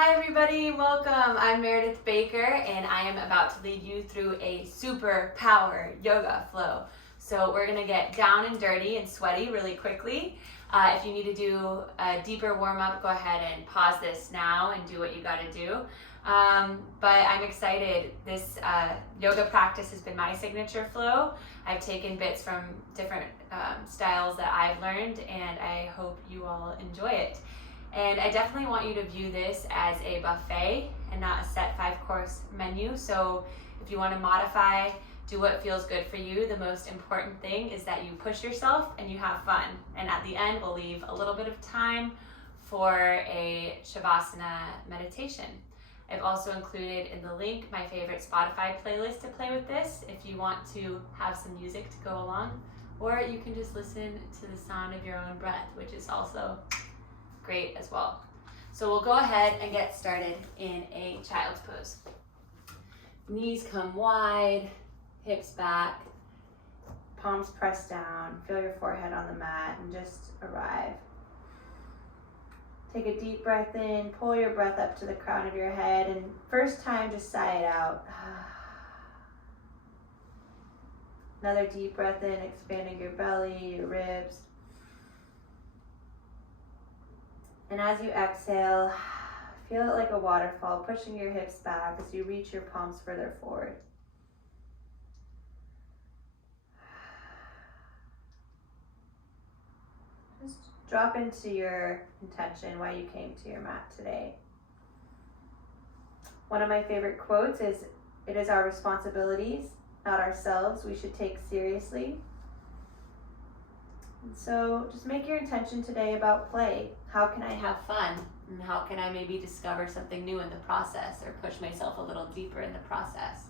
Hi everybody, welcome. I'm Meredith Baker and I am about to lead you through a super power yoga flow. So we're gonna get down and dirty and sweaty really quickly. If you need to do a deeper warm up, go ahead and pause this now and do what you gotta do. But I'm excited. This yoga practice has been my signature flow. I've taken bits from different styles that I've learned and I hope you all enjoy it. And I definitely want you to view this as a buffet and not a set 5-course menu. So if you want to modify, do what feels good for you. The most important thing is that you push yourself and you have fun. And at the end, we'll leave a little bit of time for a Shavasana meditation. I've also included in the link my favorite Spotify playlist to play with this if you want to have some music to go along, or you can just listen to the sound of your own breath, which is also great as well. So we'll go ahead and get started in a child's pose. Knees come wide, hips back, palms pressed down, feel your forehead on the mat and just arrive. Take a deep breath in, pull your breath up to the crown of your head, and first time just sigh it out. Another deep breath in, expanding your belly, your ribs. And as you exhale, feel it like a waterfall, pushing your hips back as you reach your palms further forward. Just drop into your intention why you came to your mat today. One of my favorite quotes is, "It is our responsibilities, not ourselves, we should take seriously." And so just make your intention today about play. How can I have fun? And how can I maybe discover something new in the process or push myself a little deeper in the process?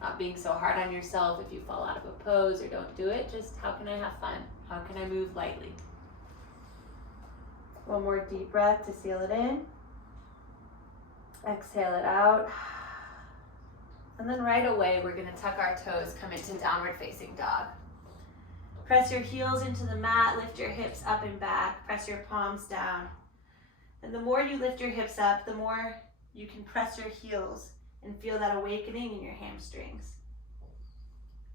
Not being so hard on yourself if you fall out of a pose or don't do it, just how can I have fun? How can I move lightly? One more deep breath to seal it in. Exhale it out. And then right away, we're gonna tuck our toes, come into downward facing dog. Press your heels into the mat, lift your hips up and back, press your palms down. And the more you lift your hips up, the more you can press your heels and feel that awakening in your hamstrings.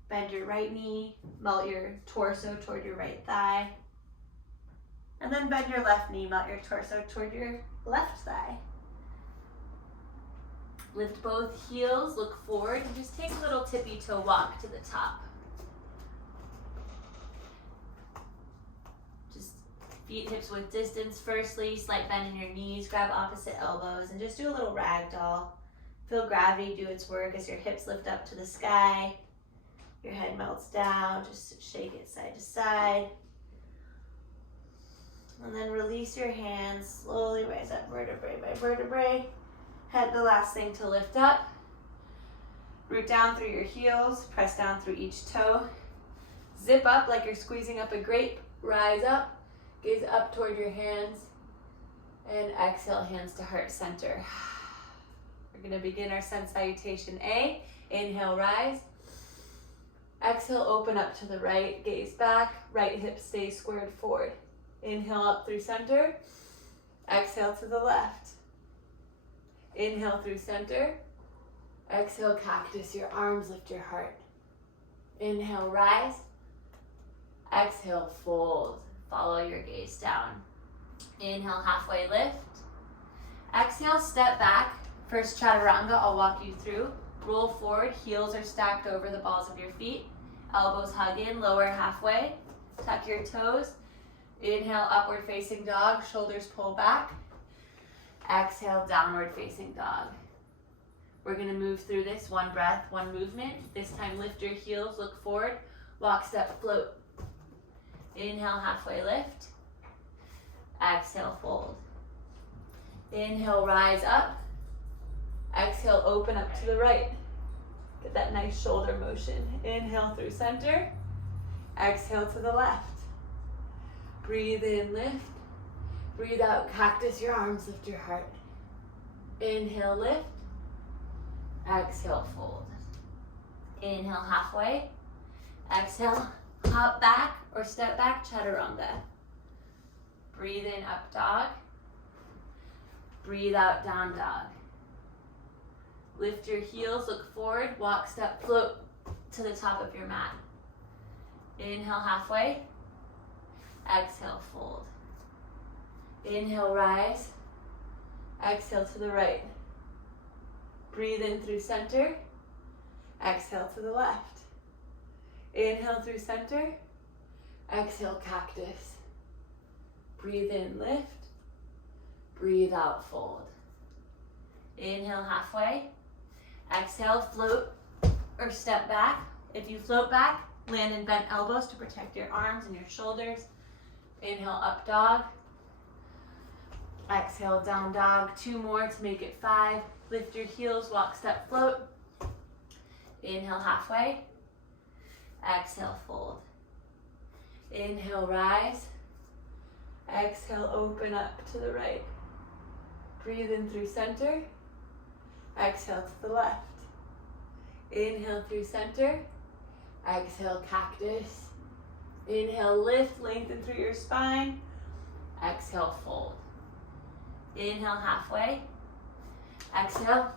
Bend your right knee, melt your torso toward your right thigh. And then bend your left knee, melt your torso toward your left thigh. Lift both heels, look forward, and just take a little tippy toe walk to the top. Feet hips width distance firstly, slight bend in your knees, grab opposite elbows, and just do a little ragdoll. Feel gravity do its work as your hips lift up to the sky. Your head melts down, just shake it side to side. And then release your hands, slowly rise up vertebrae by vertebrae. Head the last thing to lift up. Root down through your heels, press down through each toe. Zip up like you're squeezing up a grape, rise up. Gaze up toward your hands and exhale, hands to heart center. We're going to begin our sun salutation A. Inhale, rise. Exhale, open up to the right, gaze back. Right hip stays squared forward. Inhale up through center. Exhale to the left. Inhale through center. Exhale, cactus, your arms, lift your heart. Inhale, rise. Exhale, fold. Follow your gaze down. Inhale, halfway lift. Exhale, step back. First chaturanga, I'll walk you through. Roll forward, heels are stacked over the balls of your feet. Elbows hug in, lower halfway. Tuck your toes. Inhale, upward facing dog, shoulders pull back. Exhale, downward facing dog. We're gonna move through this, one breath, one movement. This time lift your heels, look forward, walk, step, float. Inhale, halfway lift. Exhale, fold. Inhale, rise up. Exhale, open up to the right. Get that nice shoulder motion. Inhale through center. Exhale to the left. Breathe in, lift. Breathe out, cactus, your arms, lift your heart. Inhale, lift. Exhale, fold. Inhale, halfway. Exhale, hop back or step back, chaturanga. Breathe in, up dog. Breathe out, down dog. Lift your heels, look forward, walk, step, float to the top of your mat. Inhale halfway. Exhale, fold. Inhale, rise. Exhale to the right. Breathe in through center. Exhale to the left. Inhale through center. Exhale, cactus. Breathe in, lift. Breathe out, fold. Inhale halfway. Exhale, float or step back. If you float back, land in bent elbows to protect your arms and your shoulders. Inhale, up dog. Exhale, down dog. 2 more to make it 5. Lift your heels, walk, step, float. Inhale halfway. Exhale, fold. Inhale, rise. Exhale, open up to the right. Breathe in through center. Exhale to the left. Inhale through center. Exhale, cactus. Inhale, lift, lengthen through your spine. Exhale, fold. Inhale, halfway. Exhale,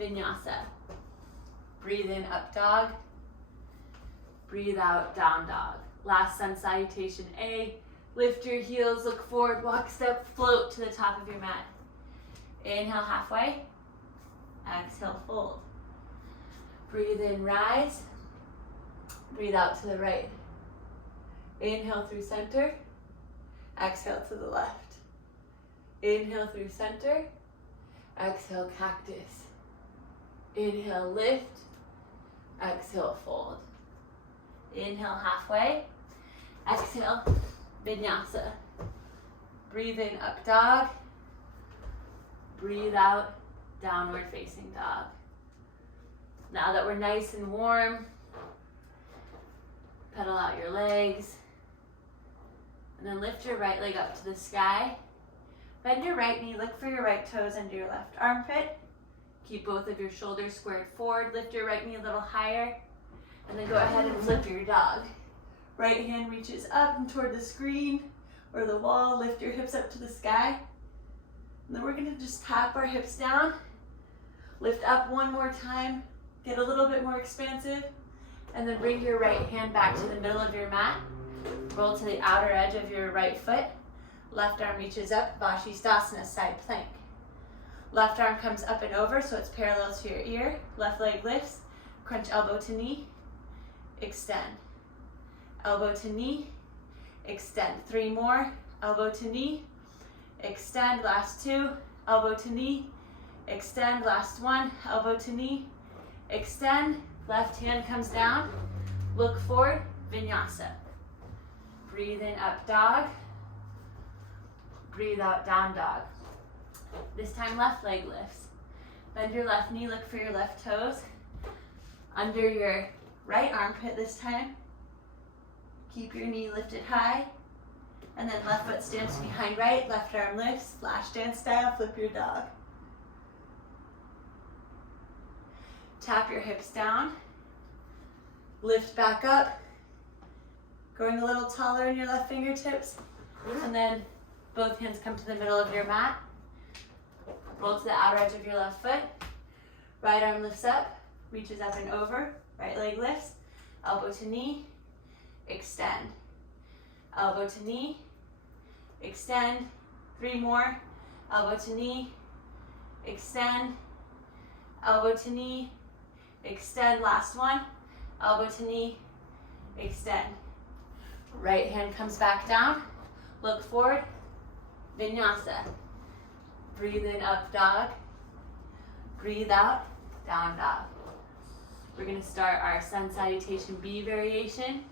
vinyasa. Breathe in, up dog. Breathe out, down dog. Last sun salutation A. Lift your heels, look forward, walk, step, float to the top of your mat. Inhale, halfway. Exhale, fold. Breathe in, rise. Breathe out to the right. Inhale through center. Exhale to the left. Inhale through center. Exhale, cactus. Inhale, lift. Exhale, fold. Inhale, halfway. Exhale, vinyasa. Breathe in, up dog. Breathe out, downward facing dog. Now that we're nice and warm, pedal out your legs. And then lift your right leg up to the sky. Bend your right knee, look for your right toes under your left armpit. Keep both of your shoulders squared forward. Lift your right knee a little higher. And then go ahead and flip your dog. Right hand reaches up and toward the screen or the wall. Lift your hips up to the sky. And then we're gonna just tap our hips down. Lift up one more time. Get a little bit more expansive. And then bring your right hand back to the middle of your mat. Roll to the outer edge of your right foot. Left arm reaches up, Vashisthasana, side plank. Left arm comes up and over so it's parallel to your ear. Left leg lifts, crunch elbow to knee, extend. Elbow to knee, extend. 3 more, elbow to knee, extend. Last 2, elbow to knee, extend. Last 1, elbow to knee, extend. Left hand comes down, look forward, vinyasa. Breathe in, up dog. Breathe out, down dog. This time left leg lifts. Bend your left knee, look for your left toes. Under your right armpit this time. Keep your knee lifted high. And then left foot stands behind right, left arm lifts, splash dance style, flip your dog. Tap your hips down. Lift back up. Going a little taller in your left fingertips. And then both hands come to the middle of your mat. Roll to the outer edge of your left foot. Right arm lifts up, reaches up and over. Right leg lifts. Elbow to knee, extend. Elbow to knee, extend. 3 more. Elbow to knee, extend. Elbow to knee, extend. Last 1. Elbow to knee, extend. Right hand comes back down. Look forward, vinyasa. Breathe in, up dog. Breathe out, down dog. We're gonna start our sun salutation B variation.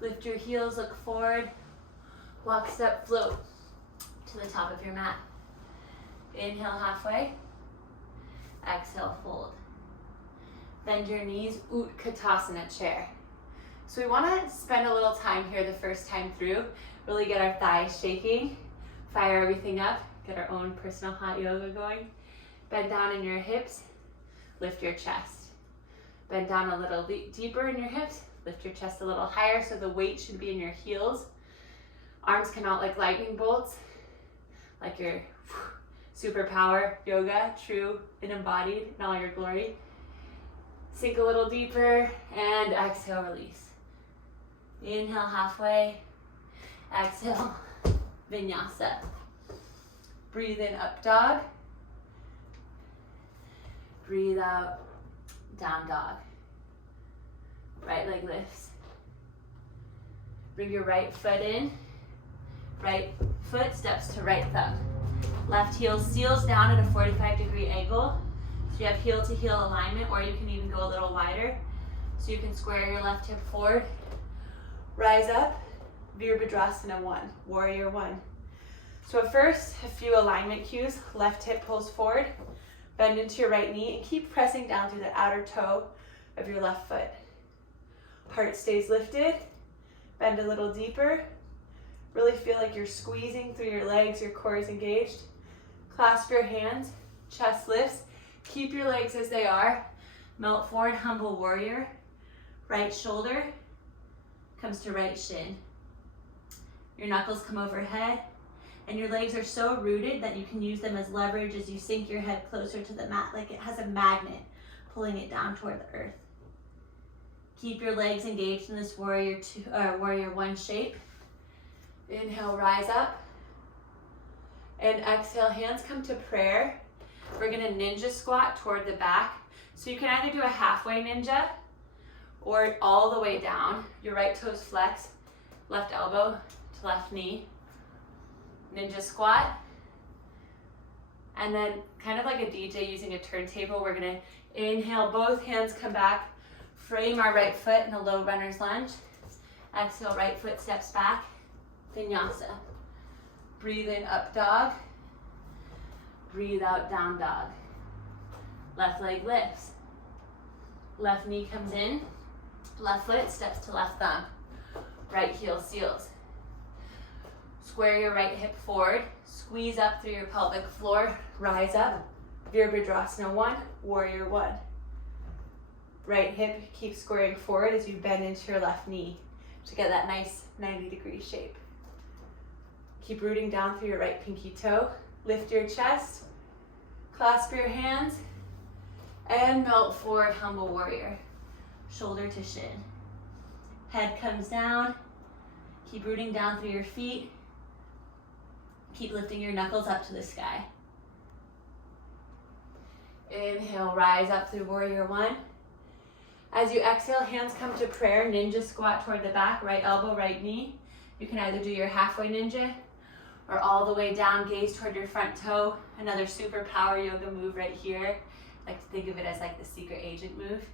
Lift your heels, look forward. Walk, step, float to the top of your mat. Inhale halfway. Exhale, fold. Bend your knees, Utkatasana chair. So we wanna spend a little time here the first time through, really get our thighs shaking, fire everything up, get our own personal hot yoga going. Bend down in your hips, lift your chest. Bend down a little deeper in your hips, lift your chest a little higher so the weight should be in your heels. Arms come out like lightning bolts, like you're Superpower yoga, true and embodied in all your glory. Sink a little deeper and exhale, release. Inhale halfway, exhale, vinyasa. Breathe in, up dog. Breathe out, down dog. Right leg lifts. Bring your right foot in. Right foot steps to right thumb. Left heel seals down at a 45-degree angle. So you have heel to heel alignment, or you can even go a little wider. So you can square your left hip forward. Rise up, Virabhadrasana 1, Warrior 1. So first, a few alignment cues. Left hip pulls forward, bend into your right knee, and keep pressing down through the outer toe of your left foot. Heart stays lifted, bend a little deeper. Really feel like you're squeezing through your legs, your core is engaged. Clasp your hands, chest lifts. Keep your legs as they are. Melt forward, humble warrior. Right shoulder comes to right shin. Your knuckles come overhead, and your legs are so rooted that you can use them as leverage as you sink your head closer to the mat, like it has a magnet pulling it down toward the earth. Keep your legs engaged in this warrior 1 shape. Inhale, rise up. And exhale, hands come to prayer. We're gonna ninja squat toward the back. So you can either do a halfway ninja or all the way down. Your right toes flex, left elbow to left knee. Ninja squat. And then kind of like a DJ using a turntable, we're gonna inhale, both hands come back, frame our right foot in a low runner's lunge. Exhale, right foot steps back, vinyasa. Breathe in, up dog. Breathe out, down dog. Left leg lifts. Left knee comes in. Left foot steps to left thumb. Right heel seals. Square your right hip forward. Squeeze up through your pelvic floor. Rise up. Virabhadrasana 1, Warrior 1. Right hip keeps squaring forward as you bend into your left knee to get that nice 90-degree shape. Keep rooting down through your right pinky toe. Lift your chest, clasp your hands, and melt forward, humble warrior. Shoulder to shin. Head comes down. Keep rooting down through your feet. Keep lifting your knuckles up to the sky. Inhale, rise up through Warrior 1. As you exhale, hands come to prayer, ninja squat toward the back, right elbow, right knee. You can either do your halfway ninja or all the way down, gaze toward your front toe. Another superpower yoga move right here. I like to think of it as like the secret agent move.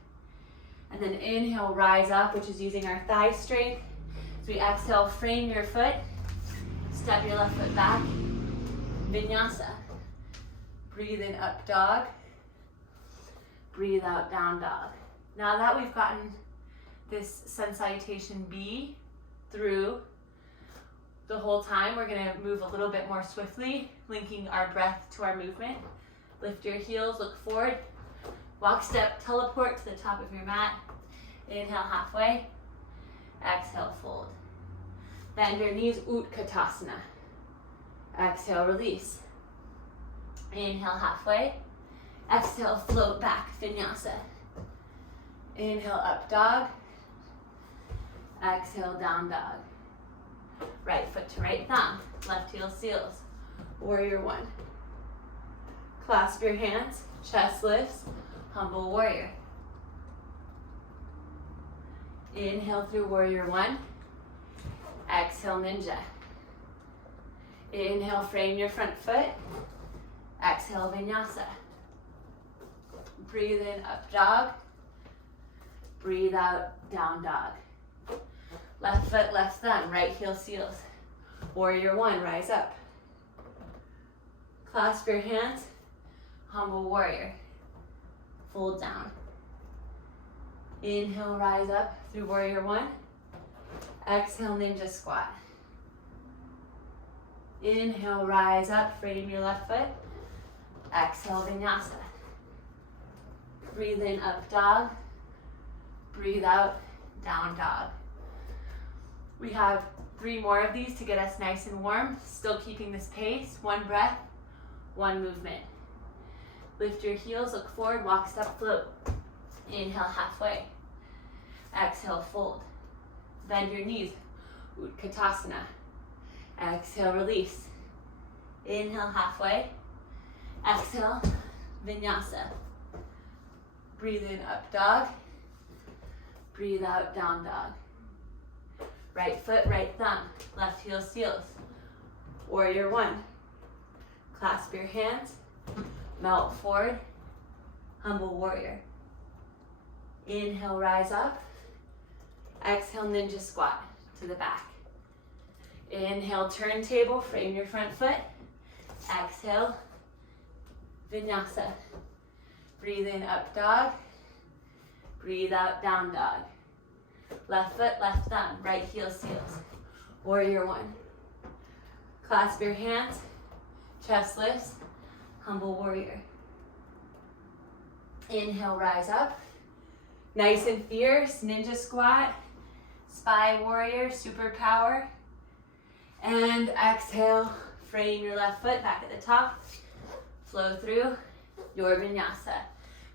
And then inhale, rise up, which is using our thigh strength. As we exhale, frame your foot, step your left foot back, vinyasa. Breathe in, up dog. Breathe out, down dog. Now that we've gotten this sun salutation B through the whole time, we're gonna move a little bit more swiftly, linking our breath to our movement. Lift your heels, look forward. Walk, step, teleport to the top of your mat. Inhale, halfway. Exhale, fold. Bend your knees, Utkatasana. Exhale, release. Inhale, halfway. Exhale, float back, vinyasa. Inhale, up dog. Exhale, down dog. Right foot to right thumb. Left heel seals. Warrior 1. Clasp your hands, chest lifts, humble warrior. Inhale through Warrior 1. Exhale, ninja. Inhale, frame your front foot. Exhale, vinyasa. Breathe in, up dog. Breathe out, down dog. Left foot, left thumb, right heel seals. Warrior 1, rise up. Clasp your hands, humble warrior. Fold down. Inhale, rise up through Warrior 1. Exhale, ninja squat. Inhale, rise up, frame your left foot. Exhale, vinyasa. Breathe in, up dog. Breathe out, down dog. We have 3 more of these to get us nice and warm, still keeping this pace. 1 breath, One movement. Lift your heels, look forward, walk, step, float. Inhale, halfway. Exhale, fold. Bend your knees, Utkatasana. Exhale, release. Inhale, halfway. Exhale, Vinyasa. Breathe in, up dog. Breathe out, down dog. Right foot, right thumb. Left heel seals. Warrior one. Clasp your hands. Melt forward. Humble warrior. Inhale, rise up. Exhale, ninja squat to the back. Inhale, turntable, frame your front foot. Exhale, Vinyasa. Breathe in, up dog. Breathe out, down dog. Left foot, left thumb, right heel seals. Warrior one. Clasp your hands, chest lifts, humble warrior. Inhale, rise up. Nice and fierce, ninja squat, spy warrior, superpower. And exhale, frame your left foot back at the top. Flow through your vinyasa.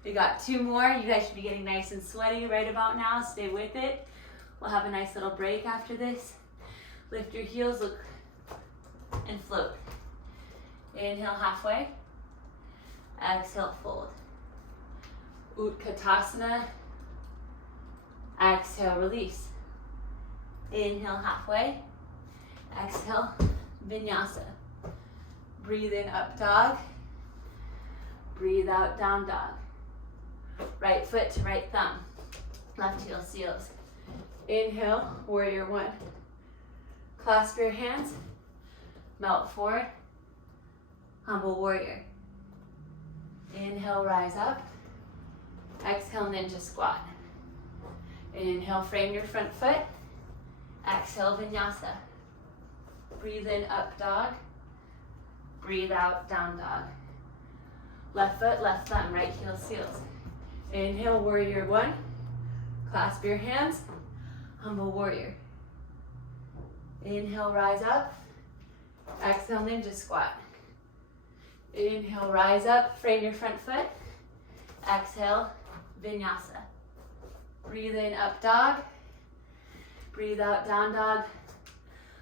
We got two more. You guys should be getting nice and sweaty right about now. Stay with it. We'll have a nice little break after this. Lift your heels, look, and float. Inhale, halfway. Exhale, fold. Utkatasana. Exhale, release. Inhale, halfway. Exhale, Vinyasa. Breathe in, up dog. Breathe out, down dog. Right foot to right thumb. Left heel seals. Inhale, warrior one. Clasp your hands. Melt forward. Humble warrior. Inhale, rise up. Exhale, ninja squat. Inhale, frame your front foot. Exhale, Vinyasa. Breathe in, up dog. Breathe out, down dog. Left foot, left thumb, right heel seals. Inhale, warrior one. Clasp your hands. Humble warrior. Inhale, rise up. Exhale, ninja squat. Inhale, rise up, frame your front foot. Exhale, Vinyasa. Breathe in, up dog. Breathe out, down dog.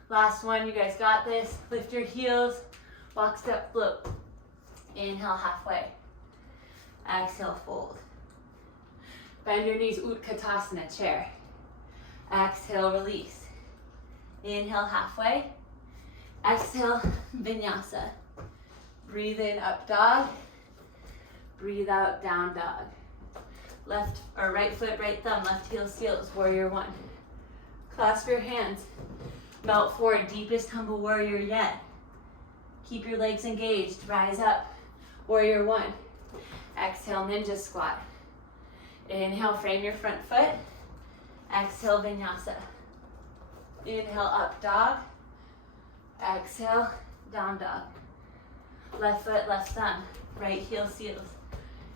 Last one, you guys got this. Lift your heels, walk, step, float. Inhale, halfway. Exhale, fold. Bend your knees, Utkatasana, chair. Exhale, release. Inhale, halfway. Exhale, Vinyasa. Breathe in, up dog. Breathe out, down dog. Left or right foot, right thumb, left heel seals, warrior one. Clasp your hands. Melt forward, deepest humble warrior yet. Keep your legs engaged, rise up. Warrior one. Exhale, ninja squat. Inhale, frame your front foot. Exhale, Vinyasa. Inhale, up dog. Exhale, down dog. Left foot, left thumb, right heel seals.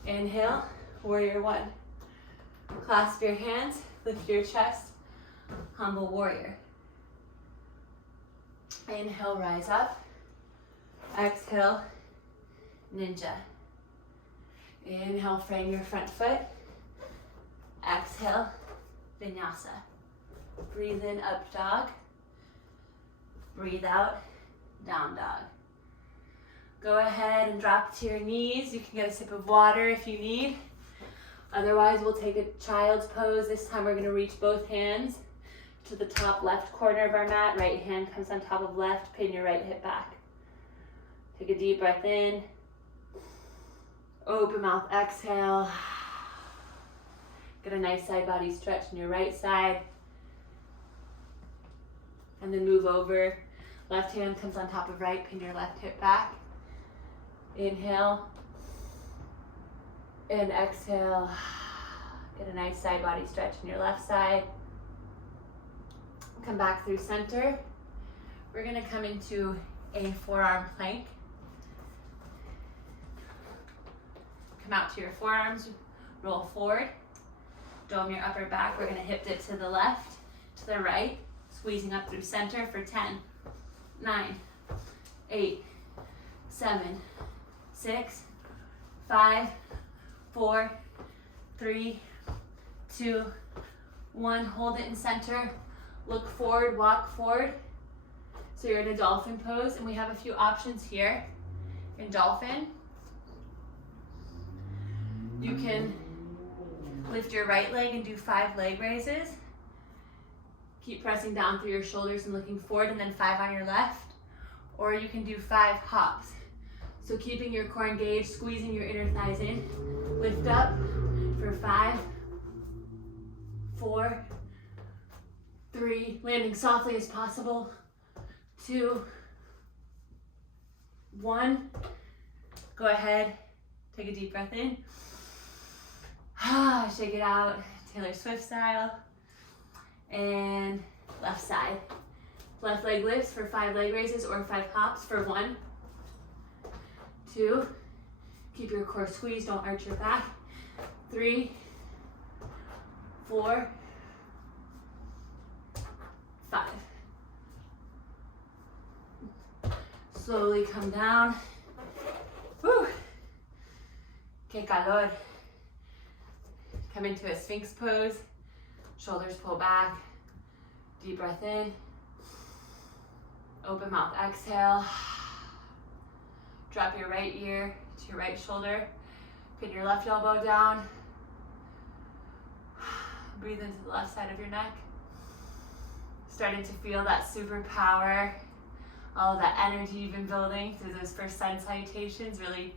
Inhale, warrior one. Clasp your hands, lift your chest, humble warrior. Inhale, rise up. Exhale, ninja. Inhale, frame your front foot. Exhale, Vinyasa. Breathe in, up dog. Breathe out, down dog. Go ahead and drop to your knees. You can get a sip of water if you need. Otherwise, we'll take a child's pose. This time we're gonna reach both hands to the top left corner of our mat. Right hand comes on top of left. Pin your right hip back. Take a deep breath in. Open mouth, exhale. Get a nice side body stretch on your right side. And then move over. Left hand comes on top of right. Pin your left hip back. Inhale. And exhale. Get a nice side body stretch on your left side. Come back through center. We're gonna come into a forearm plank. Come out to your forearms, roll forward. Dome your upper back. We're gonna hip dip to the left, to the right, squeezing up through center for 10, 9, 8, 7, 6, 5, 4, 3, 2, 1. Hold it in center. Look forward, walk forward. So you're in a dolphin pose, and we have a few options here. In dolphin, you can lift your right leg and do 5 leg raises. Keep pressing down through your shoulders and looking forward, and then 5 on your left. Or you can do 5 hops. So keeping your core engaged, squeezing your inner thighs in. Lift up for 5, 4, 3, landing softly as possible. 2, 1. Go ahead, take a deep breath in. Shake it out, Taylor Swift style. And left side. Left leg lifts for 5 leg raises or 5 hops for 1, 2. Keep your core squeezed, don't arch your back. 3, 4, 5. Slowly come down. Woo. Que calor. Come into a Sphinx pose. Shoulders pull back. Deep breath in. Open mouth, exhale. Drop your right ear to your right shoulder. Pin your left elbow down. Breathe into the left side of your neck. Starting to feel that superpower. All of that energy you've been building through those first sun salutations really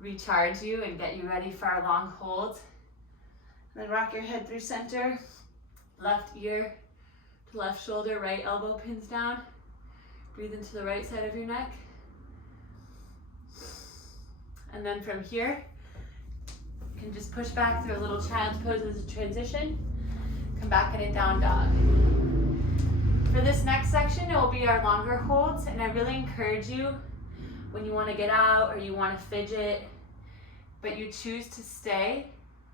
recharge you and get you ready for our long hold. Then rock your head through center. Left ear to left shoulder, right elbow pins down. Breathe into the right side of your neck. And then from here, you can just push back through a little child's pose as a transition. Come back in a down dog. For this next section, it will be our longer holds, and I really encourage you when you want to get out or you want to fidget, but you choose to stay,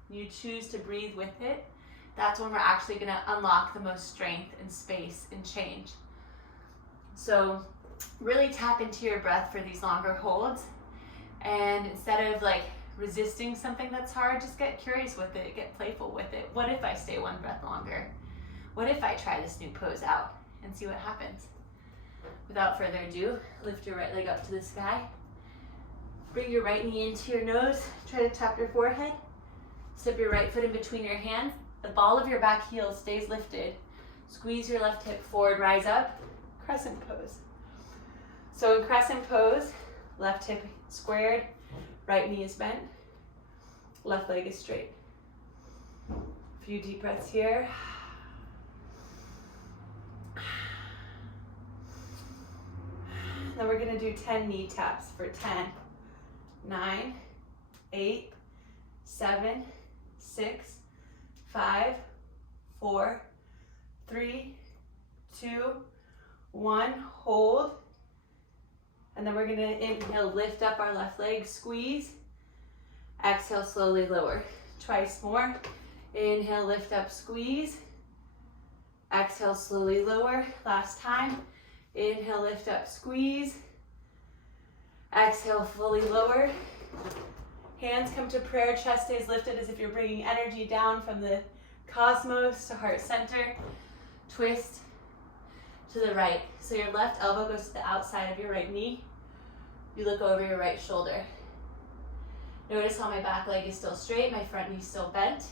you choose to breathe with it, that's when we're actually going to unlock the most strength and space and change. So really tap into your breath for these longer holds, and instead of like resisting something that's hard, just get curious with it, get playful with it. What if I stay one breath longer? What if I try this new pose out and see what happens? Without further ado, lift your right leg up to the sky. Bring your right knee into your nose. Try to tap your forehead. Step your right foot in between your hands. The ball of your back heel stays lifted. Squeeze your left hip forward, rise up. Crescent pose. So in crescent pose, left hip squared, right knee is bent, left leg is straight. A few deep breaths here. Then we're gonna do 10 knee taps for 10, 9, 8, 7, 6, 5, 4, 3, 2, 1, hold. And then we're gonna inhale, lift up our left leg, squeeze. Exhale, slowly lower. Twice more. Inhale, lift up, squeeze. Exhale, slowly lower. Last time. Inhale, lift up, squeeze. Exhale, fully lower. Hands come to prayer, chest stays lifted as if you're bringing energy down from the cosmos to heart center. Twist to the right. So your left elbow goes to the outside of your right knee. You look over your right shoulder. Notice how my back leg is still straight, my front knee is still bent.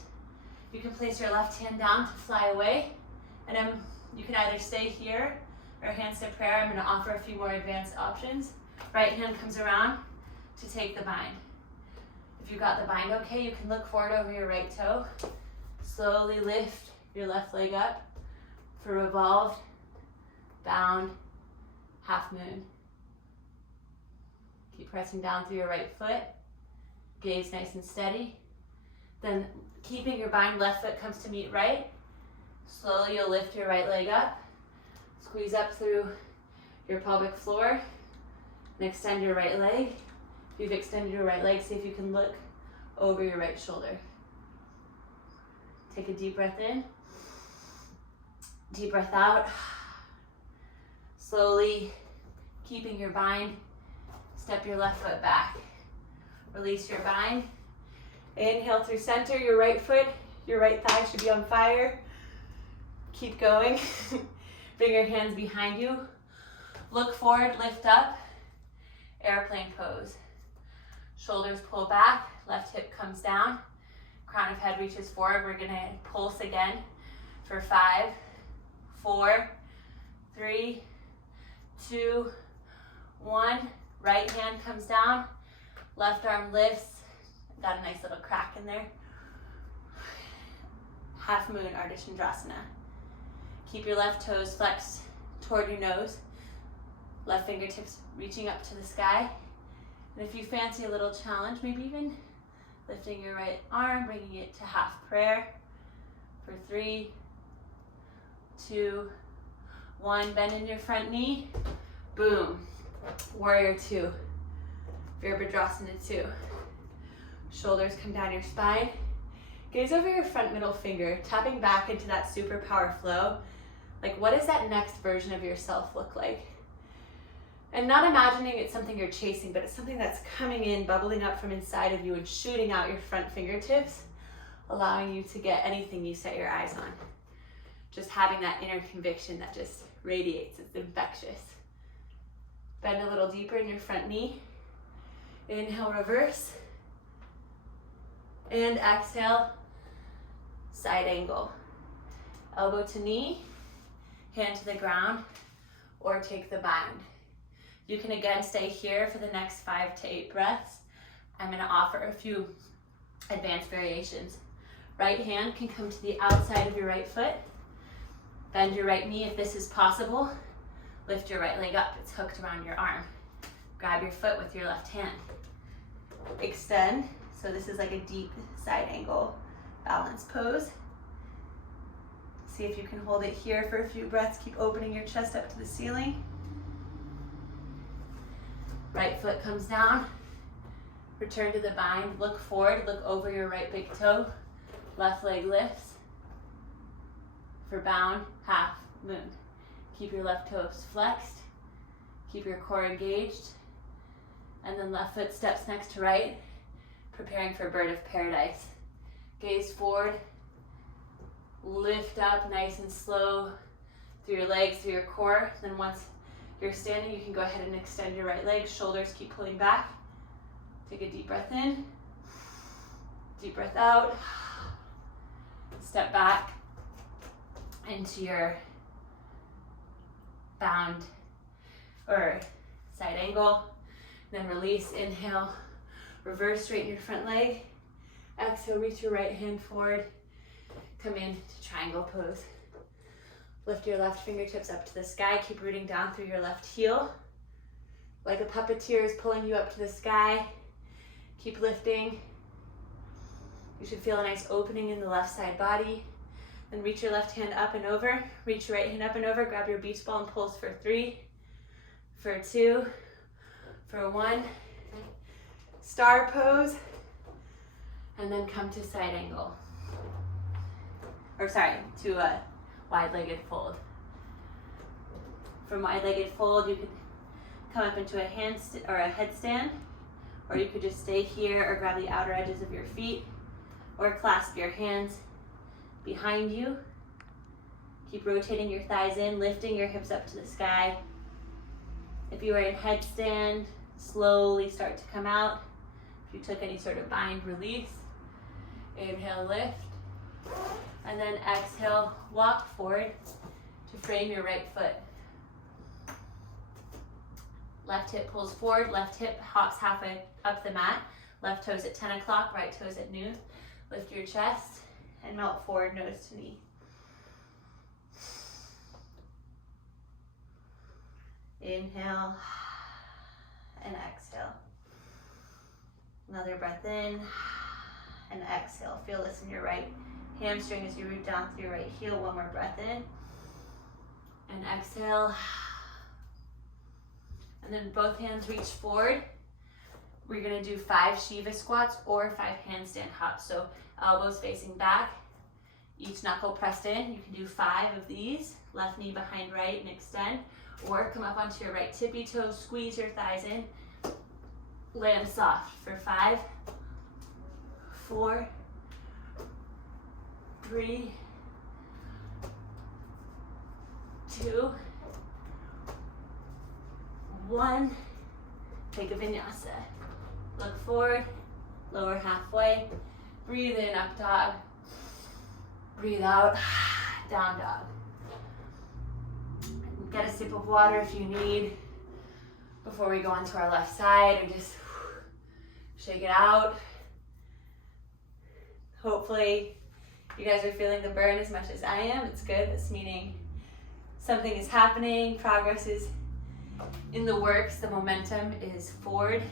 You can place your left hand down to fly away, and then you can either stay here or hands to prayer. I'm going to offer a few more advanced options. Right hand comes around to take the bind. If you got the bind okay, you can look forward over your right toe. Slowly lift your left leg up for revolved, bound, half moon. Keep pressing down through your right foot. Gaze nice and steady. Then keeping your bind, left foot comes to meet right. Slowly you'll lift your right leg up. Squeeze up through your pelvic floor and extend your right leg. If you've extended your right leg, see if you can look over your right shoulder. Take a deep breath in. Deep breath out. Slowly, keeping your bind, step your left foot back. Release your bind. Inhale through center, your right foot, your right thigh should be on fire. Keep going. Bring your hands behind you. Look forward, lift up. Airplane pose. Shoulders pull back, left hip comes down. Crown of head reaches forward. We're gonna pulse again for 5, 4, 3, 2, 1. Right hand comes down, left arm lifts. Got a nice little crack in there. Half moon, Ardha Chandrasana. Keep your left toes flexed toward your nose. Left fingertips reaching up to the sky. And if you fancy a little challenge, maybe even lifting your right arm, bringing it to half prayer for 3, 2, 1. Bend in your front knee. Boom. Warrior 2. Virabhadrasana 2. Shoulders come down your spine. Gaze over your front middle finger, tapping back into that superpower flow. Like, what does that next version of yourself look like? And not imagining it's something you're chasing, but it's something that's coming in, bubbling up from inside of you and shooting out your front fingertips, allowing you to get anything you set your eyes on. Just having that inner conviction that just radiates, it's infectious. Bend a little deeper in your front knee. Inhale, reverse. And exhale, side angle. Elbow to knee, hand to the ground, or take the bind. You can again stay here for the next 5 to 8 breaths. I'm gonna offer a few advanced variations. Right hand can come to the outside of your right foot. Bend your right knee if this is possible. Lift your right leg up, it's hooked around your arm. Grab your foot with your left hand. Extend, so this is like a deep side angle balance pose. See if you can hold it here for a few breaths. Keep opening your chest up to the ceiling. Right foot comes down. Return to the bind, look forward, look over your right big toe. Left leg lifts. For bound, half moon. Keep your left toes flexed. Keep your core engaged. And then left foot steps next to right, preparing for bird of paradise. Gaze forward, lift up nice and slow through your legs, through your core. Then once you're standing, you can go ahead and extend your right leg. Shoulders keep pulling back. Take a deep breath in, deep breath out. Step back into your bound or side angle. Then release, inhale, reverse, straighten your front leg. Exhale, reach your right hand forward. Come into triangle pose. Lift your left fingertips up to the sky. Keep rooting down through your left heel. Like a puppeteer is pulling you up to the sky. Keep lifting. You should feel a nice opening in the left side body. Then reach your left hand up and over. Reach your right hand up and over. Grab your beach ball and pulse for 3, for 2, for 1. Star pose. And then come to side angle. Or sorry, to a wide-legged fold. From wide-legged fold, you could come up into a headstand, or you could just stay here or grab the outer edges of your feet, or clasp your hands behind you. Keep rotating your thighs in, lifting your hips up to the sky. If you are in headstand, slowly start to come out. If you took any sort of bind, release. Inhale, lift. And then exhale, walk forward to frame your right foot. Left hip pulls forward, left hip hops halfway up the mat. Left toes at 10 o'clock, right toes at noon. Lift your chest and melt forward, nose to knee. Inhale and exhale. Another breath in and exhale. Feel this in your right hamstring as you root down through your right heel. One more breath in and exhale. And then both hands reach forward. We're gonna do 5 Shiva squats or 5 handstand hops. So elbows facing back, each knuckle pressed in. You can do 5 of these. Left knee behind right and extend. Or come up onto your right tippy toe, squeeze your thighs in. Land soft for 5, 4, 3, 2, 1. Take a vinyasa. Look forward, lower halfway. Breathe in, up dog. Breathe out, down dog. Get a sip of water if you need before we go onto our left side, or just shake it out. Hopefully you guys are feeling the burn as much as I am. It's good. It's meaning something is happening, progress is in the works, the momentum is forward.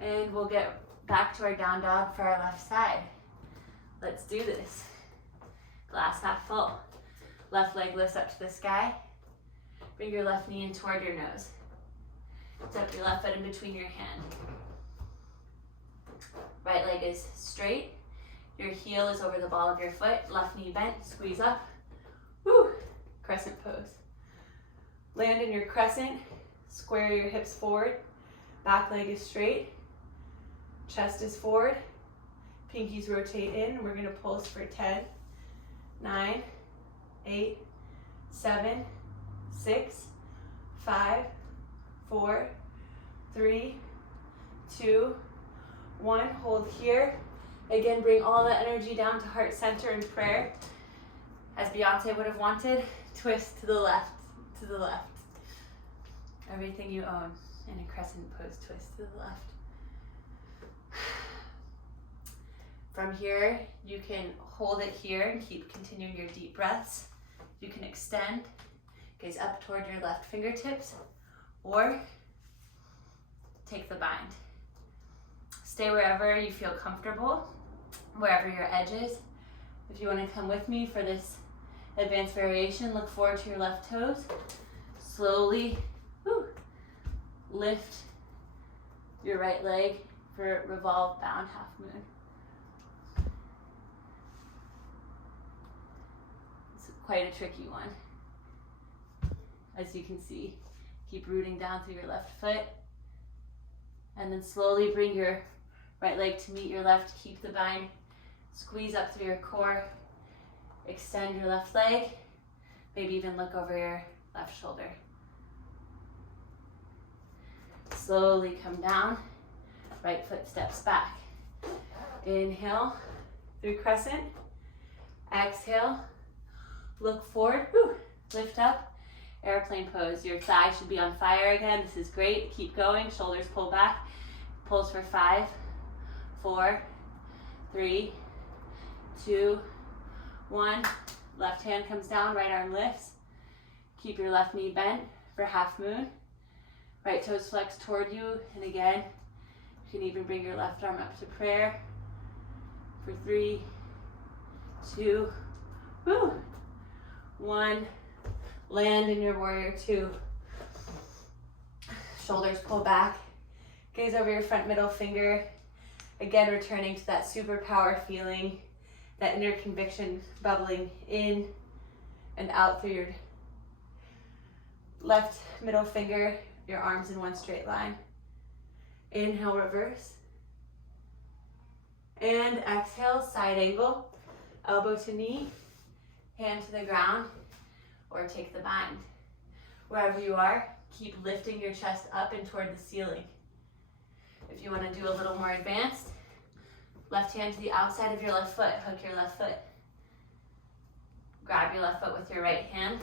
And we'll get back to our down dog for our left side. Let's do this. Glass half full. Left leg lifts up to the sky. Bring your left knee in toward your nose. Step your left foot in between your hand. Right leg is straight. Your heel is over the ball of your foot. Left knee bent, squeeze up. Woo! Crescent pose. Land in your crescent. Square your hips forward. Back leg is straight. Chest is forward. Pinkies rotate in. We're gonna pulse for 10, 9, 8, 7, 6, 5, 4, 3, 2, 1. Hold here. Again, bring all that energy down to heart center in prayer. As Beyonce would have wanted, twist to the left, to the left. Everything you own in a crescent pose, twist to the left. From here, you can hold it here and keep continuing your deep breaths. You can extend, gaze up toward your left fingertips, or take the bind. Stay wherever you feel comfortable, wherever your edge is. If you want to come with me for this advanced variation, look forward to your left toes. Slowly lift your right leg for revolve bound half moon. It's quite a tricky one. As you can see, keep rooting down through your left foot. And then slowly bring your right leg to meet your left. Keep the bind. Squeeze up through your core. Extend your left leg. Maybe even look over your left shoulder. Slowly come down. Right foot steps back. Inhale through crescent. Exhale. Look forward. Lift up. Airplane pose. Your thigh should be on fire again. This is great. Keep going. Shoulders pull back. Pulse for 5, 4, 3, 2, 1. Left hand comes down. Right arm lifts. Keep your left knee bent for half moon. Right toes flex toward you. And again, you can even bring your left arm up to prayer for 3, 2, 1. Land in your warrior 2. Shoulders pull back. Gaze over your front middle finger. Again, returning to that superpower feeling, that inner conviction bubbling in and out through your left middle finger, your arms in one straight line. Inhale, reverse. And exhale, side angle. Elbow to knee, hand to the ground, or take the bind. Wherever you are, keep lifting your chest up and toward the ceiling. If you want to do a little more advanced, left hand to the outside of your left foot, hook your left foot. Grab your left foot with your right hand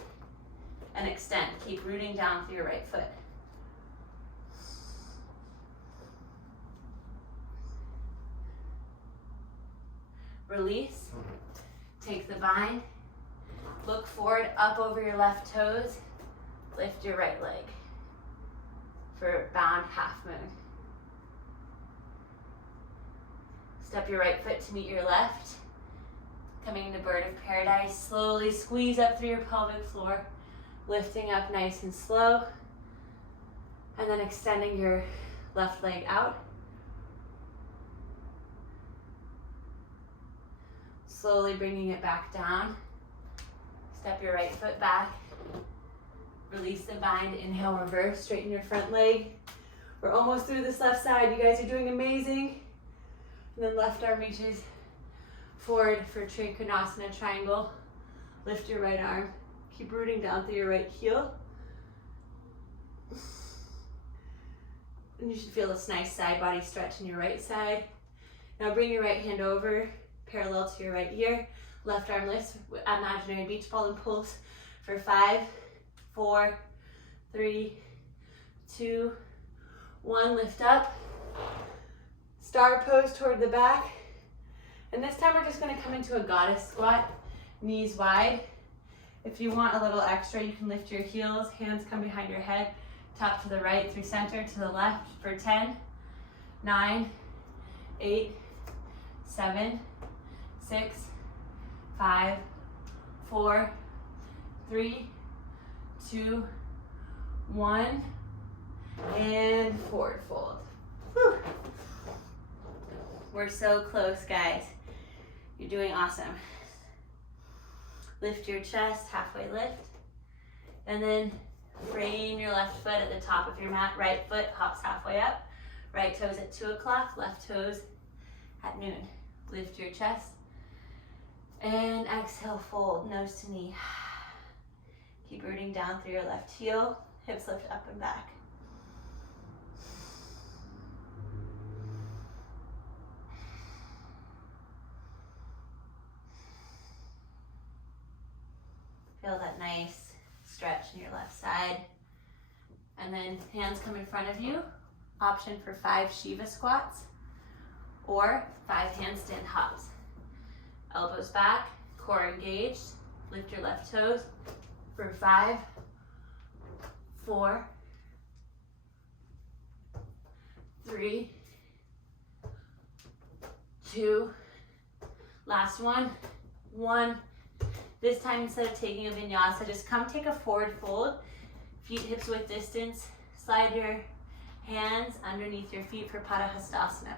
and extend. Keep rooting down through your right foot. Release, take the bind. Look forward, up over your left toes. Lift your right leg for bound half moon. Step your right foot to meet your left. Coming into bird of paradise. Slowly squeeze up through your pelvic floor. Lifting up nice and slow. And then extending your left leg out. Slowly bringing it back down. Step your right foot back. Release the bind. Inhale, reverse. Straighten your front leg. We're almost through this left side. You guys are doing amazing. And then left arm reaches forward for Trikonasana triangle. Lift your right arm. Keep rooting down through your right heel. And you should feel this nice side body stretch in your right side. Now bring your right hand over, parallel to your right ear. Left arm lifts, imaginary beach ball and pulls for 5, 4, 3, 2, 1. Lift up. Star pose toward the back. And this time we're just going to come into a goddess squat, knees wide. If you want a little extra, you can lift your heels, hands come behind your head, top to the right, through center to the left for 10, 9, 8, 7, 6, 5, 4, 3, 2, 1, and forward fold. Whew. We're so close, guys. You're doing awesome. Lift your chest, halfway lift, and then frame your left foot at the top of your mat. Right foot hops halfway up. Right toes at 2 o'clock, left toes at noon. Lift your chest, and exhale, fold, nose to knee. Keep rooting down through your left heel, hips lift up and back. Feel that nice stretch in your left side. And then hands come in front of you. Option for 5 Shiva squats or 5 handstand hops. Elbows back, core engaged. Lift your left toes for 5, 4, 3, 2, last one, 1. This time, instead of taking a vinyasa, just come take a forward fold. Feet hips width distance. Slide your hands underneath your feet for Padahastasana.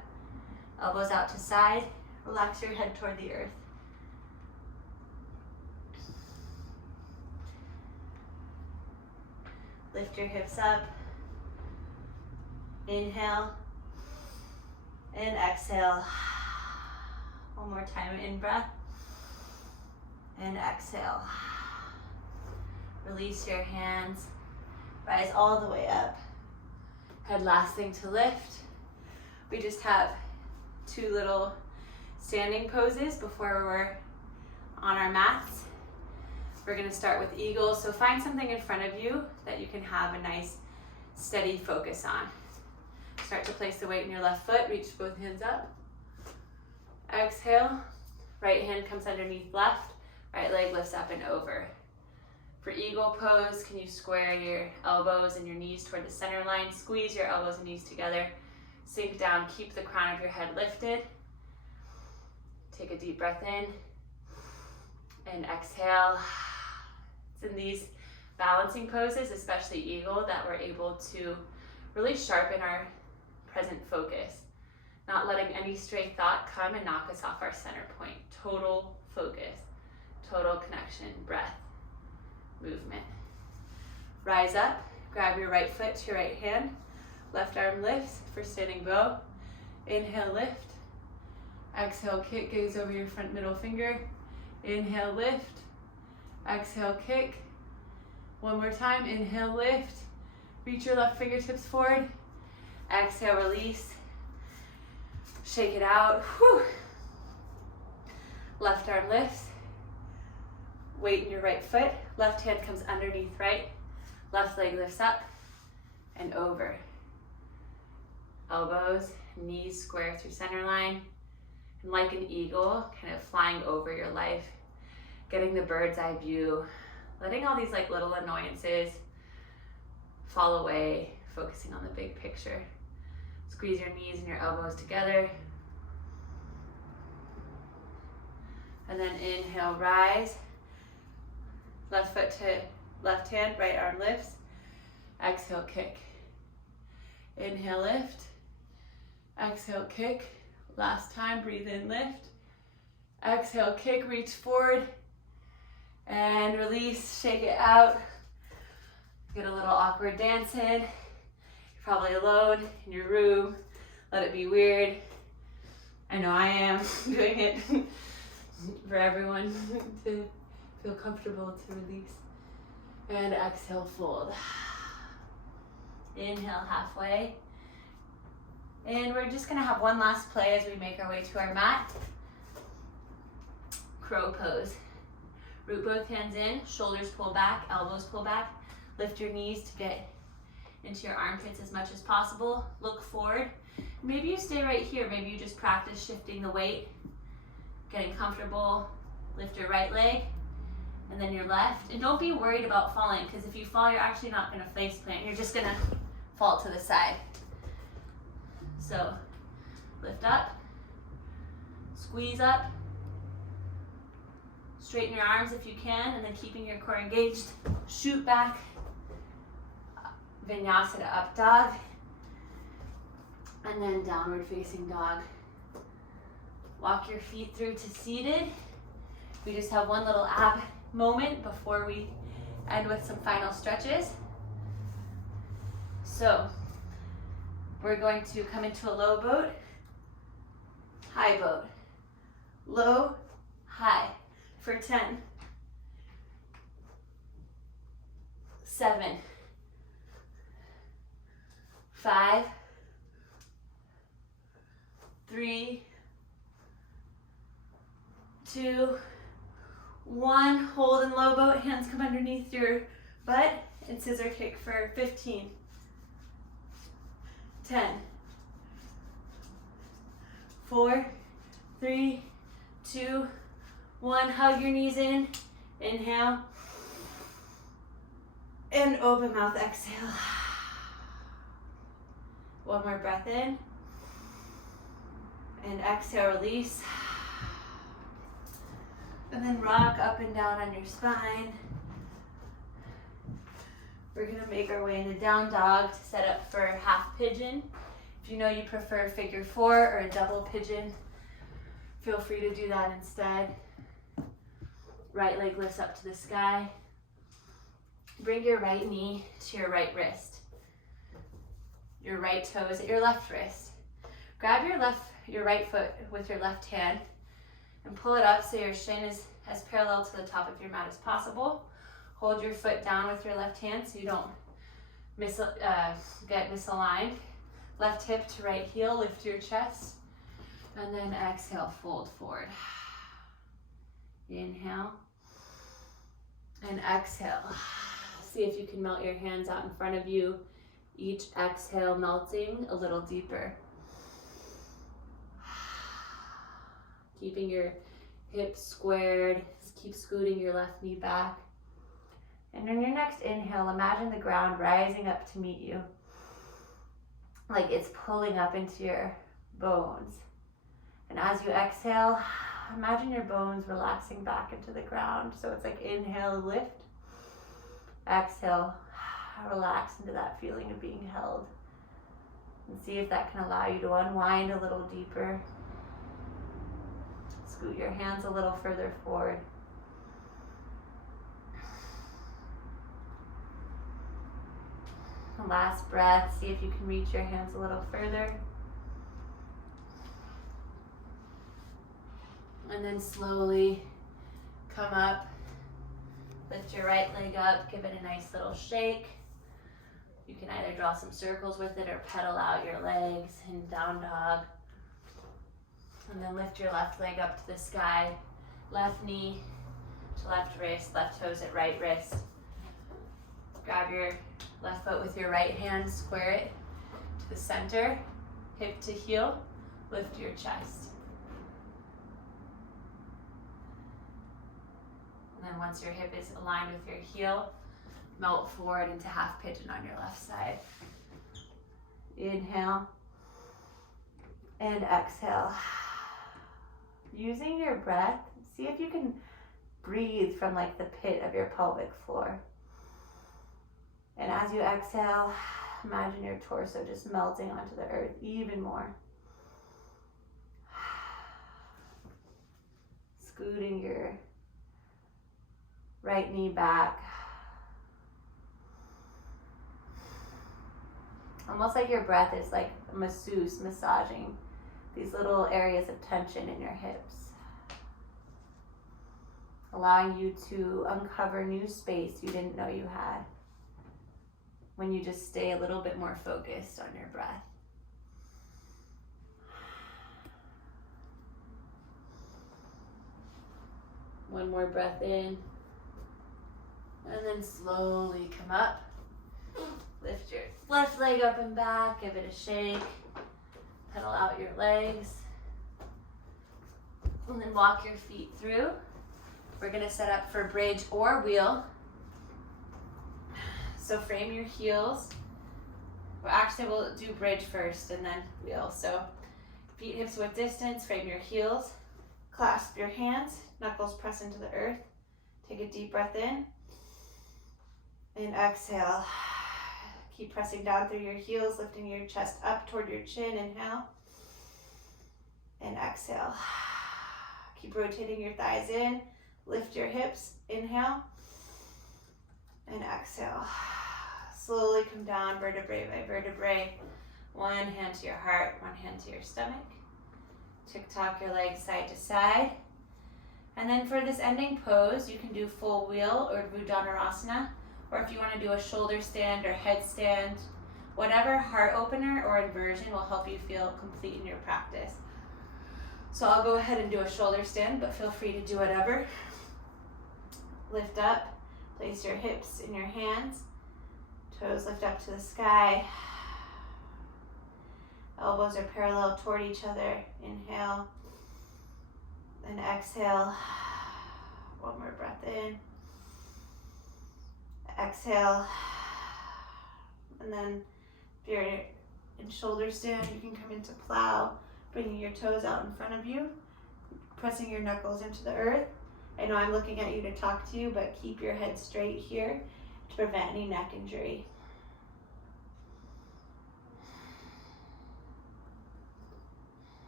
Elbows out to side. Relax your head toward the earth. Lift your hips up. Inhale. And exhale. One more time, in breath. And exhale. Release your hands. Rise all the way up. Head last thing to lift. We just have 2 little standing poses before we're on our mats. We're going to start with eagle. So find something in front of you that you can have a nice steady focus on. Start to place the weight in your left foot. Reach both hands up. Exhale. Right hand comes underneath left. Right leg lifts up and over. For eagle pose, can you square your elbows and your knees toward the center line? Squeeze your elbows and knees together. Sink down, keep the crown of your head lifted. Take a deep breath in and exhale. It's in these balancing poses, especially eagle, that we're able to really sharpen our present focus. Not letting any stray thought come and knock us off our center point. Total focus. Total connection, breath, movement. Rise up, grab your right foot to your right hand. Left arm lifts for standing bow. Inhale, lift. Exhale, kick, gaze over your front middle finger. Inhale, lift. Exhale, kick. One more time, inhale, lift. Reach your left fingertips forward. Exhale, release. Shake it out. Whew. Left arm lifts. Weight in your right foot. Left hand comes underneath right. Left leg lifts up and over. Elbows, knees square through center line. And like an eagle, kind of flying over your life. Getting the bird's eye view. Letting all these like little annoyances fall away. Focusing on the big picture. Squeeze your knees and your elbows together. And then inhale, rise. Left foot to left hand, right arm lifts. Exhale, kick. Inhale, lift. Exhale, kick. Last time, breathe in, lift. Exhale, kick, reach forward. And release, shake it out. Get a little awkward dance in. If Probably alone in your room. Let it be weird. I know I am doing it for everyone to feel comfortable to release. And exhale, fold. Inhale halfway. And we're just gonna have one last play as we make our way to our mat. Crow pose. Root both hands in, shoulders pull back, elbows pull back. Lift your knees to get into your armpits as much as possible. Look forward. Maybe you stay right here. Maybe you just practice shifting the weight, getting comfortable. Lift your right leg and then your left. And don't be worried about falling, because if you fall, you're actually not gonna face plant. You're just gonna fall to the side. So lift up, squeeze up, straighten your arms if you can, and then keeping your core engaged, shoot back. Vinyasa to up dog, and then downward facing dog. Walk your feet through to seated. We just have one little ab moment before we end with some final stretches. So we're going to come into a low boat, high boat, low, high for 10, 7, 5, 3, 2, 1. Hold in low boat, hands come underneath your butt, and scissor kick for 15, 10, 4, 3, 2, 1. Hug your knees in, inhale, and open mouth, exhale. One more breath in, and exhale, release. And then rock up and down on your spine. We're gonna make our way into down dog to set up for half pigeon. If you know you prefer figure 4 or a double pigeon, feel free to do that instead. Right leg lifts up to the sky. Bring your right knee to your right wrist. Your right toe is at your left wrist. Grab your right foot with your left hand and pull it up so your shin is as parallel to the top of your mat as possible. Hold your foot down with your left hand so you don't get misaligned. Left hip to right heel, lift your chest, and then exhale, fold forward. Inhale, and exhale. See if you can melt your hands out in front of you. Each exhale melting a little deeper. Keeping your hips squared, keep scooting your left knee back. And on your next inhale, imagine the ground rising up to meet you. Like it's pulling up into your bones. And as you exhale, imagine your bones relaxing back into the ground. So it's like inhale, lift. Exhale, relax into that feeling of being held. And see if that can allow you to unwind a little deeper. Scoot your hands a little further forward. Last breath, see if you can reach your hands a little further. And then slowly come up, lift your right leg up, give it a nice little shake. You can either draw some circles with it or pedal out your legs in down dog. And then lift your left leg up to the sky, left knee to left wrist, left toes at right wrist. Grab your left foot with your right hand, square it to the center, hip to heel, lift your chest. And then once your hip is aligned with your heel, melt forward into half pigeon on your left side. Inhale and exhale. Using your breath, see if you can breathe from like the pit of your pelvic floor. And as you exhale, imagine your torso just melting onto the earth even more. Scooting your right knee back. Almost like your breath is like a masseuse massaging these little areas of tension in your hips, allowing you to uncover new space you didn't know you had when you just stay a little bit more focused on your breath. One more breath in, and then slowly come up. Lift your left leg up and back, give it a shake, pedal out your legs, and then walk your feet through. We're gonna set up for bridge or wheel. So frame your heels. Well, actually we'll do bridge first and then wheel. So feet hips width distance, frame your heels, clasp your hands, knuckles press into the earth. Take a deep breath in and exhale. Keep pressing down through your heels, lifting your chest up toward your chin. Inhale and exhale. Keep rotating your thighs in, lift your hips. Inhale and exhale. Slowly come down vertebrae by vertebrae. One hand to your heart, one hand to your stomach. Tick-tock your legs side to side. And then for this ending pose, you can do full wheel or Dhanurasana, or if you want to do a shoulder stand or headstand, whatever heart opener or inversion will help you feel complete in your practice. So I'll go ahead and do a shoulder stand, but feel free to do whatever. Lift up, place your hips in your hands, toes lift up to the sky. Elbows are parallel toward each other. Inhale and exhale. One more breath in. Exhale. And then if you're in shoulder stand, you can come into plow, bringing your toes out in front of you, pressing your knuckles into the earth. I know I'm looking at you to talk to you, but keep your head straight here to prevent any neck injury.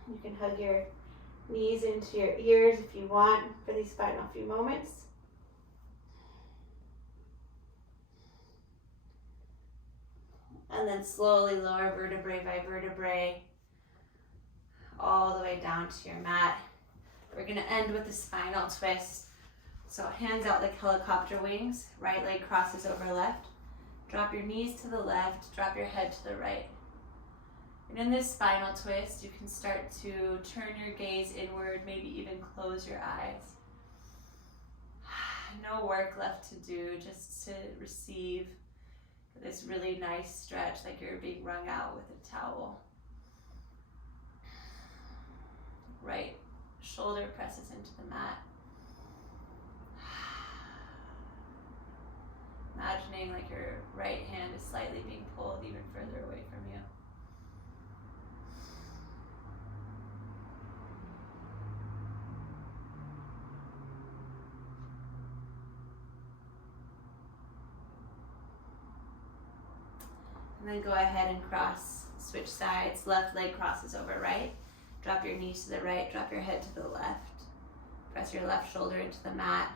You can hug your knees into your ears if you want for these final few moments. And then slowly lower vertebrae by vertebrae all the way down to your mat. We're going to end with a spinal twist. So hands out like helicopter wings, right leg crosses over left. Drop your knees to the left, drop your head to the right. And in this spinal twist, you can start to turn your gaze inward, maybe even close your eyes. No work left to do, just to receive this really nice stretch like you're being wrung out with a towel. Right shoulder presses into the mat. Imagining like your right hand is slightly being pulled even further away from you. And then go ahead and cross, switch sides. Left leg crosses over right. Drop your knees to the right, drop your head to the left. Press your left shoulder into the mat.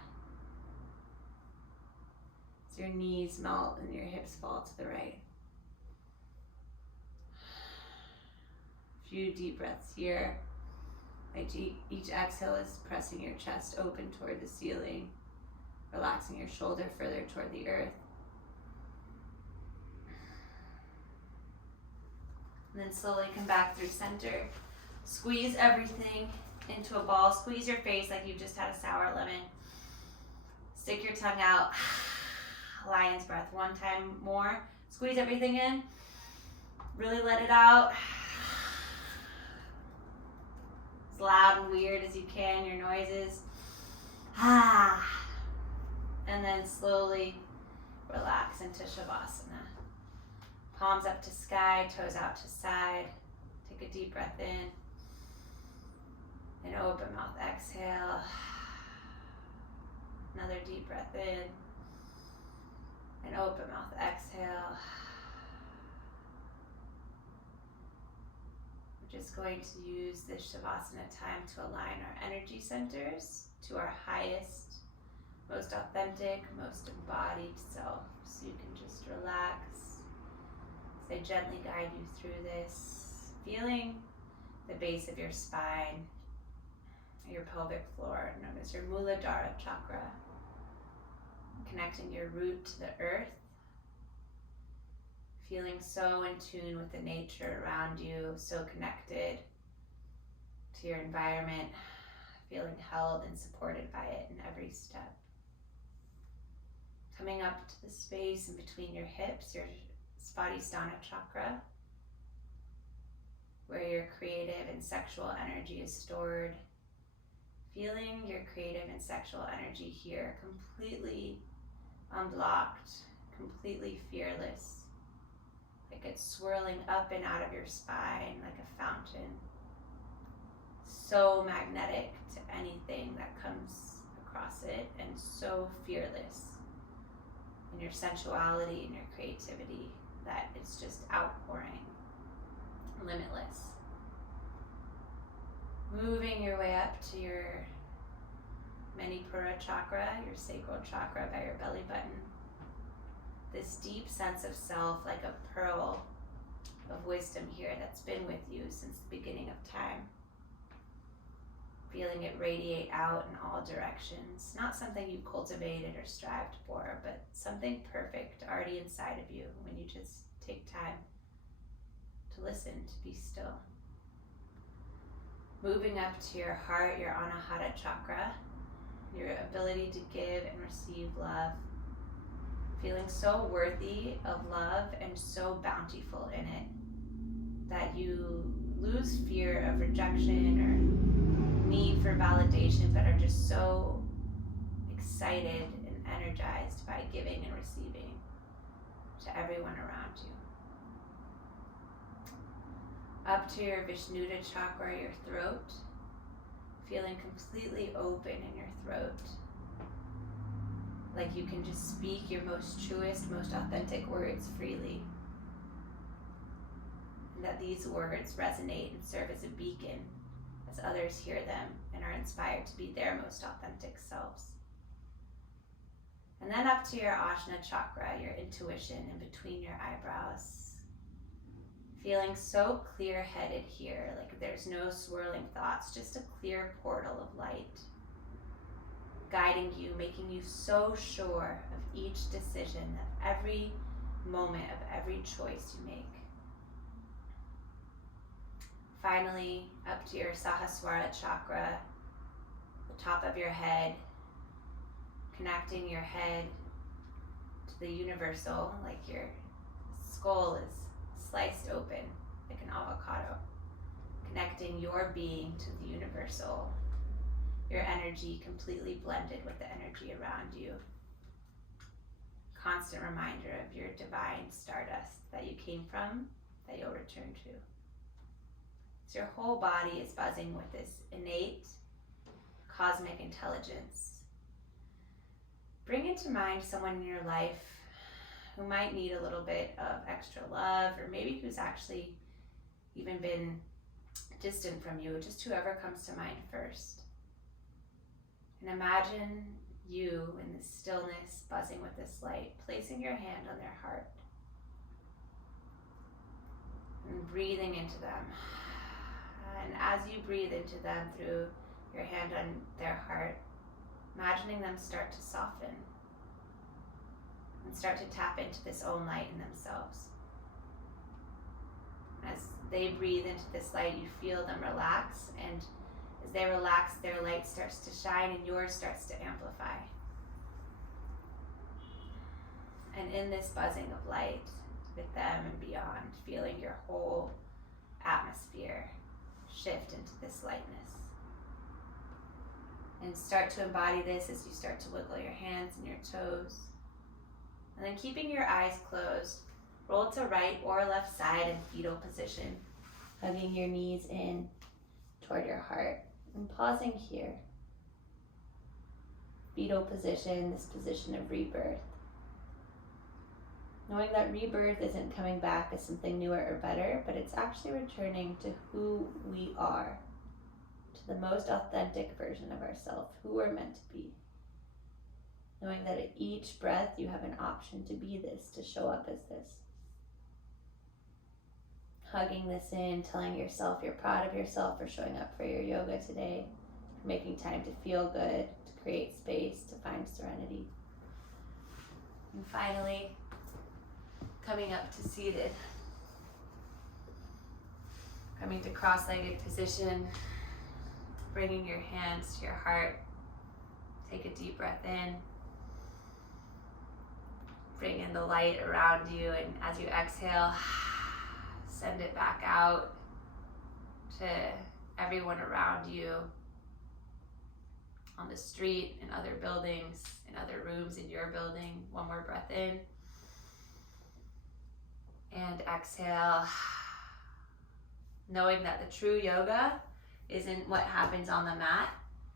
As your knees melt and your hips fall to the right. A few deep breaths here. Each exhale is pressing your chest open toward the ceiling, relaxing your shoulder further toward the earth. And then slowly come back through center. Squeeze everything into a ball. Squeeze your face like you've just had a sour lemon. Stick your tongue out. Lion's breath. One time more. Squeeze everything in. Really let it out. As loud and weird as you can, your noises. And then slowly relax into Shavasana. Palms up to sky, toes out to side. Take a deep breath in. And open mouth, exhale. Another deep breath in. And open mouth, exhale. We're just going to use this Shavasana time to align our energy centers to our highest, most authentic, most embodied self. So you can just relax. As I gently guide you through this, feeling the base of your spine, your pelvic floor, known as your Muladhara chakra, connecting your root to the earth, feeling so in tune with the nature around you, so connected to your environment, feeling held and supported by it in every step. Coming up to the space in between your hips, your Svadhisthana chakra, where your creative and sexual energy is stored. Feeling your creative and sexual energy here, completely unblocked, completely fearless, like it's swirling up and out of your spine like a fountain. So magnetic to anything that comes across it, and so fearless in your sensuality and your creativity that it's just outpouring, limitless. Moving your way up to your Manipura chakra, your sacral chakra by your belly button. This deep sense of self, like a pearl of wisdom here that's been with you since the beginning of time. Feeling it radiate out in all directions. Not something you cultivated or strived for, but something perfect already inside of you when you just take time to listen, to be still. Moving up to your heart, your Anahata chakra, your ability to give and receive love. Feeling so worthy of love and so bountiful in it that you lose fear of rejection or need for validation, but are just so excited and energized by giving and receiving to everyone around you. Up to your Vishnuddha chakra, your throat, feeling completely open in your throat, like you can just speak your most truest, most authentic words freely, and that these words resonate and serve as a beacon as others hear them and are inspired to be their most authentic selves. And then up to your Ajna chakra, your intuition in between your eyebrows. Feeling so clear-headed here, like there's no swirling thoughts, just a clear portal of light, guiding you, making you so sure of each decision, of every moment, of every choice you make. Finally, up to your Sahasrara chakra, the top of your head, connecting your head to the universal, like your skull is sliced open like an avocado, connecting your being to the universal, your energy completely blended with the energy around you. Constant reminder of your divine stardust that you came from, that you'll return to. So your whole body is buzzing with this innate cosmic intelligence. Bring into mind someone in your life who might need a little bit of extra love, or maybe who's actually even been distant from you, just whoever comes to mind first. And imagine you in this stillness, buzzing with this light, placing your hand on their heart and breathing into them. And as you breathe into them through your hand on their heart, imagining them start to soften and start to tap into this own light in themselves. As they breathe into this light, you feel them relax, and as they relax, their light starts to shine and yours starts to amplify. And in this buzzing of light with them and beyond, feeling your whole atmosphere shift into this lightness. And start to embody this as you start to wiggle your hands and your toes. And then keeping your eyes closed, roll to right or left side in fetal position, hugging your knees in toward your heart and pausing here. Fetal position, this position of rebirth. Knowing that rebirth isn't coming back as something newer or better, but it's actually returning to who we are, to the most authentic version of ourselves, who we're meant to be. Knowing that at each breath you have an option to be this, to show up as this. hugging this in, telling yourself you're proud of yourself for showing up for your yoga today, for making time to feel good, to create space, to find serenity. And finally, coming up to seated. Coming to cross-legged position, bringing your hands to your heart. Take a deep breath in. Bring in the light around you, and as you exhale, send it back out to everyone around you, on the street, in other buildings, in other rooms in your building. One more breath in. And exhale, knowing that the true yoga isn't what happens on the mat,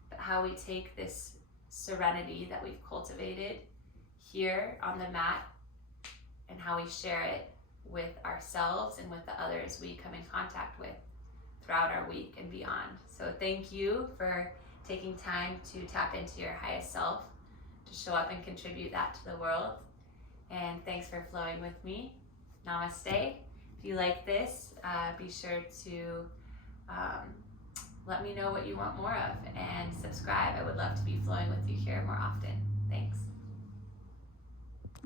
but how we take this serenity that we've cultivated here on the mat and how we share it with ourselves and with the others we come in contact with throughout our week and beyond. So thank you for taking time to tap into your highest self, to show up and contribute that to the world. And thanks for flowing with me. Namaste. If you like this, be sure to let me know what you want more of and subscribe. I would love to be flowing with you here more often. Thanks.